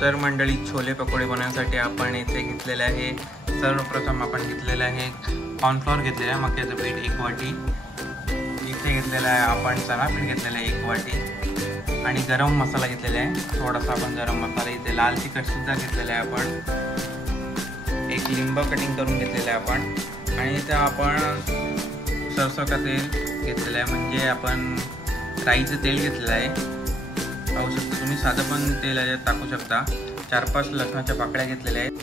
तर मंडळी, छोले पकोडे बनवण्यासाठी आपण इथे घेतलेले आहे, सर्वप्रथम आपण घेतलेलं आहे कॉर्नफ्लॉवर घेतलेलं आहे, मक्याचं पीठ 1 वाटी, इथे घेतलेलं आहे आपण चणा पीठ घेतलेलं आहे 1 वाटी आणि गरम मसाला घेतलेला आहे थोडासा आपण गरम मसाला, इथे लाल तिखटसुद्धा घेतलेलं आहे आपण, 1 लिंब कटिंग करून घेतलेलं आहे आपण आणि इथे आपण सरसों का तेल घेतलेलं आहे, म्हणजे आपण राईचं तेल घेतलेलं आहे, पाहू शकता तुम्ही, साधं पण तेल याच्यात टाकू शकता। 4-5 लसणाच्या पाकळ्या घेतलेल्या आहेत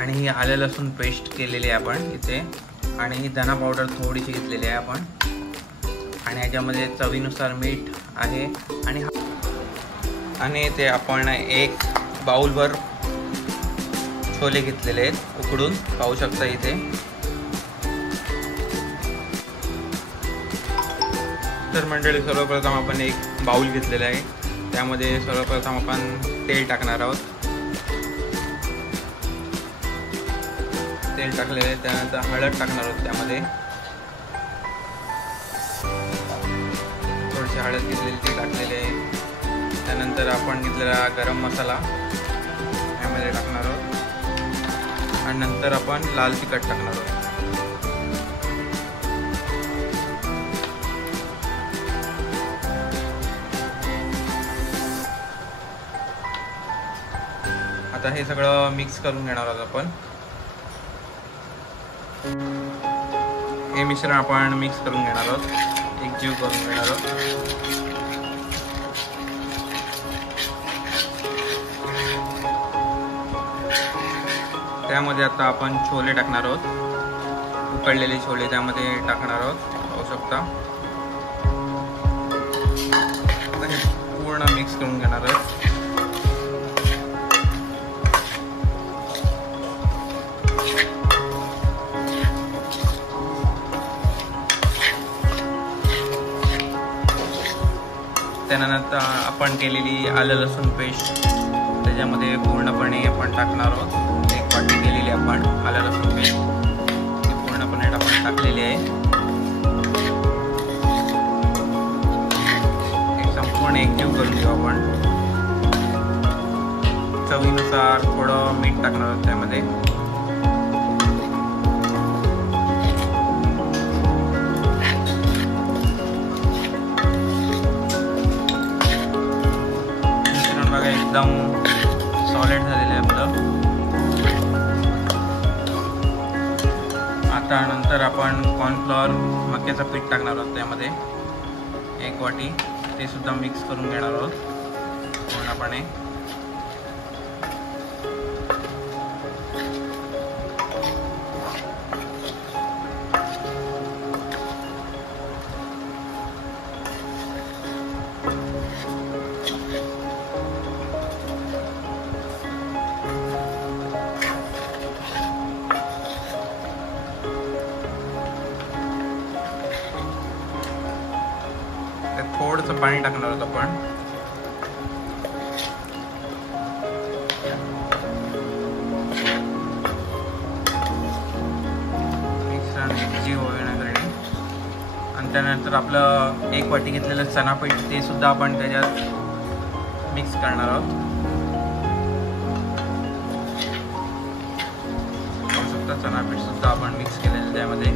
आणि ही आलं लसूण पेस्ट केलेली आहे आपण इथे, आणि ही धना पावडर थोडीशी घेतलेली आहे आपण, आणि याच्यामध्ये चवीनुसार मीठ आहे आणि इथे आपण 1 बाउलभर छोले घेतलेले आहेत उकडून, पाहू शकता इथे। तर मंडळी, सर्वप्रथम आपण 1 बाउल घेतलेला आहे, त्यामध्ये सर्वप्रथम आपण तेल टाकणार आहोत, तेल टाकलेले आहे, त्यानंतर हळद टाकणार आहोत, त्यामध्ये थोडीशी हळद घेतलेली ती टाकलेली आहे, त्यानंतर आपण घेतलेला गरम मसाला यामध्ये टाकणार आहोत आणि नंतर आपण लाल तिखट टाकणार आहोत। आता हे सगळं मिक्स करून घेणार आहोत आपण, हे मिश्रण आपण मिक्स करून घेणार आहोत, एकजीव करून घेणार आहोत। त्यामध्ये आता आपण छोले टाकणार आहोत, उकडलेले छोले त्यामध्ये टाकणार आहोत, पाहू शकता। आता हे पूर्ण मिक्स करून घेणार आहोत। त्यानंतर आपण केलेली आलं लसूण पेस्ट त्याच्यामध्ये पूर्णपणे आपण टाकणार आहोत, 1 वाटी केलेली आपण आलं लसूण पेस्ट ती पूर्णपणे आपण टाकलेली आहे, संपूर्ण एकजीव करून घेऊ आपण। चवीनुसार थोडं मीठ टाकणार आहोत त्यामध्ये, एकदम सॉलिड झालेलं आहे आपलं। आता नंतर आपण कॉर्नफ्लॉवर मक्याचं पीठ टाकणार आहोत त्यामध्ये 1 वाटी, ते सुद्धा मिक्स करून घेणार आहोत पूर्णपणे। थोडंसं पाणी टाकणार आहोत आपण, मिश्रण एकजीव होण्यासाठी, आणि त्यानंतर आपलं 1 वाटी घेतलेलं चणा पीठ ते सुद्धा आपण त्याच्यात मिक्स करणार आहोत, पाहू शकता। चणा पीठ सुद्धा आपण मिक्स केलेलं त्यामध्ये,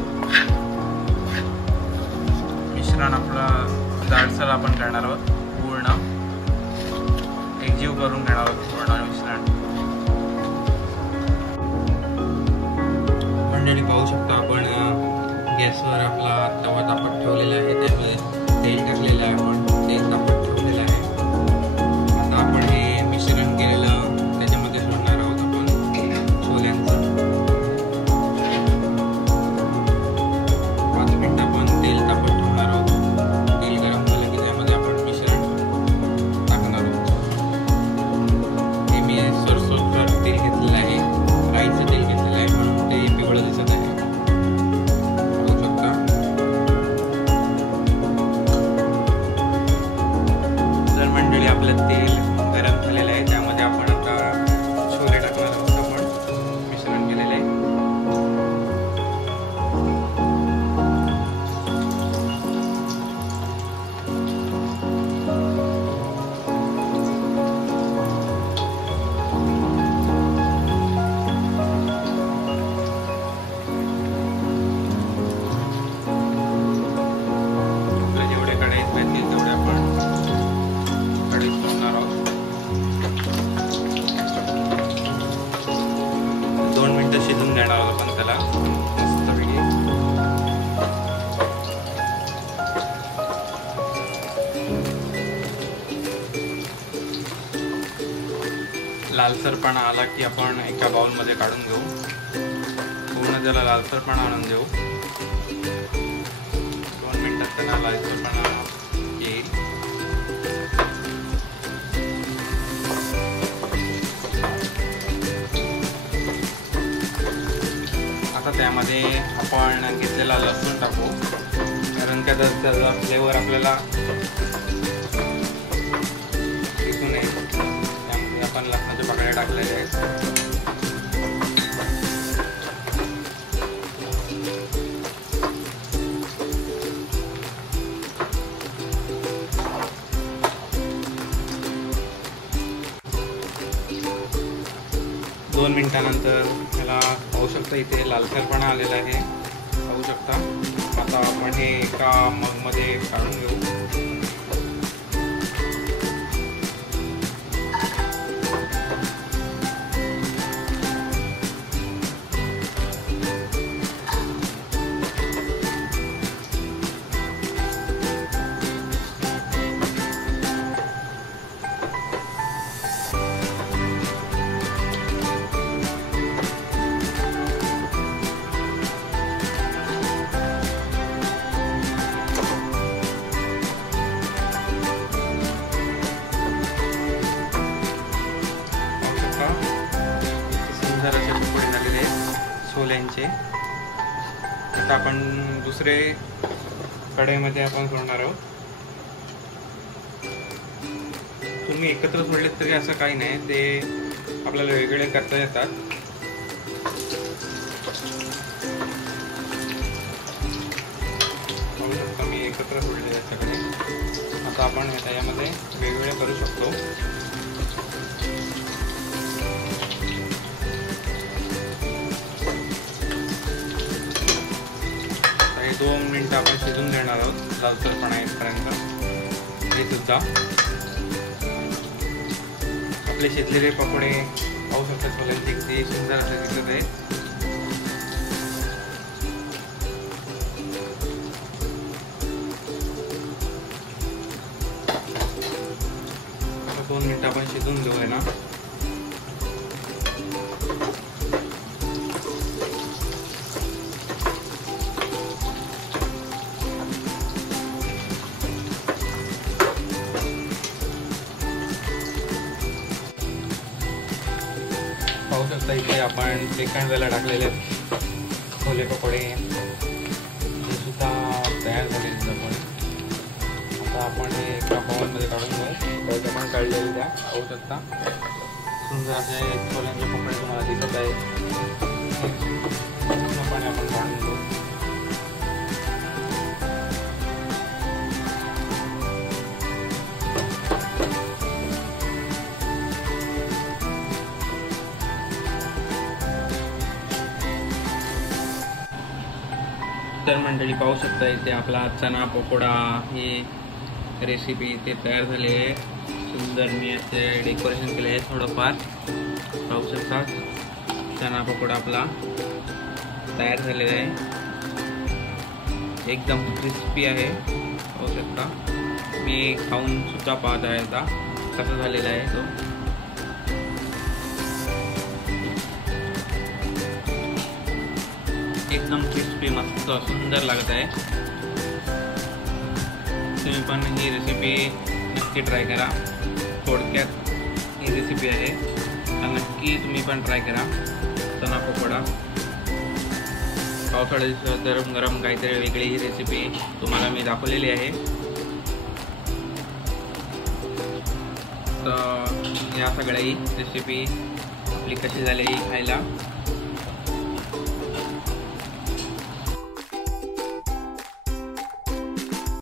मिश्रण आपलं जाडसर आपण करणार आहोत, पूर्ण एकजीव करून घेणार आहोत पूर्ण मिश्रण। मंडळी, पाहू शकता आपण गॅसवर आपला तवा तापत ठेवलेला आहे, त्यामध्ये तेल टाकलेलं आहे आपण, तेल तापत ठेवलेलं आहे। आता आपण हे मिश्रण केलेलं त्याच्यामध्ये सोडणार आहोत आपण छोल्यांचं, 5 मिनिटं आपण तेल तापत ठेवणार आहोत, तेल गरम झालं की त्यामध्ये आपण मिश्रण टाकणार आहोत। हे मी सरसोचं तेल घेतलेलं आहे, राईचं तेल घेतलेलं आहे, म्हणून ते पिवळं दिसत आहे, बघू शकता। तर मंडळी, आपलं तेल गरम झालेलं आहे, त्यामध्ये आपण आता छोले टाकणार आहोत, आपण मिश्रण केलेलं आहे। लालसरपणा आला की आपण एका बाउलमध्ये काढून घेऊ. पूर्ण त्याला लालसरपणा आणून देऊ. 2 मिनिटात त्याला लालसरपणा येईल. आता त्यामध्ये आपण घेतलेला लसूण टाकू, कारण त्याचा फ्लेवर आपल्याला दिसून येईल. त्यामध्ये आपण लसणाच्या पाकळ्या टाकलेल्या आहेत. दोन मिनिटानंतर त्याला पाहू शकता इथे लालसरपणा आलेला आहे, पाहू शकता. आता आपण हे एका मगमध्ये काढून घेऊ. सुंदर असे पकोडे झालेले आहेत छोल्यांचे. आता आपण दुसरे कढईमध्ये आपण सोडणार आहोत. तुम्ही एकत्र सोडलेत तरी असं काही नाही, ते आपल्याला वेगळे करता येतात. पाहू शकता मी एकत्र सोडले त्याच्याकडे. आता आपण त्याच्यामध्ये वेगवेगळे करू शकतो. काही 2 मिनिटं आपण शिजून देणार आहोत लालसरपणा येईपर्यंत. हे सुद्धा आपले शिजलेले पकोडे पाहू शकता छोल्यांचे किती सुंदर असे दिसत आहेत. आता 2 मिनिटं आपण शिजून घेऊ आहे ना. पाहू शकता इथे आपण सेकंड वेळेला टाकलेले छोले पकोडे हे सुद्धा तयार झालेले आहेत. आता आपण हे एका बाउलमध्ये काढून घेऊ. त्याचे पण काढलेले द्या, पाहू शकता सुंदर असे छोल्यांचे पकोडे तुम्हाला दिसत आहेत. पूर्णपणे आपण काढून घेऊ. तर मंडळी पाहू शकता इथे आपला चना पकोडा ही रेसिपी इथे तयार झाली आहे. सुंदर मी असे डेकोरेशन केले आहे थोडंफार. पाहू शकता चना पकोडा आपला तयार झालेला आहे. एकदम क्रिस्पी आहे, पाहू शकता. मी खाऊन सुद्धा पाहत आहे आता कसा झालेला आहे तो. एकदम क्रिस्पी मस्त सुंदर लागत आहे. तुम्ही पण ही रेसिपी नक्की ट्राय करा. थोडक्यात ही रेसिपी आहे, नक्की तुम्ही पण ट्राय करा. चना पकोडा पावसाळ्यात दिवसात गरम गरम काहीतरी वेगळी ही रेसिपी तुम्हाला मी दाखवलेली आहे. तर या सगळ्या रेसिपी आपली कशी झाली खायला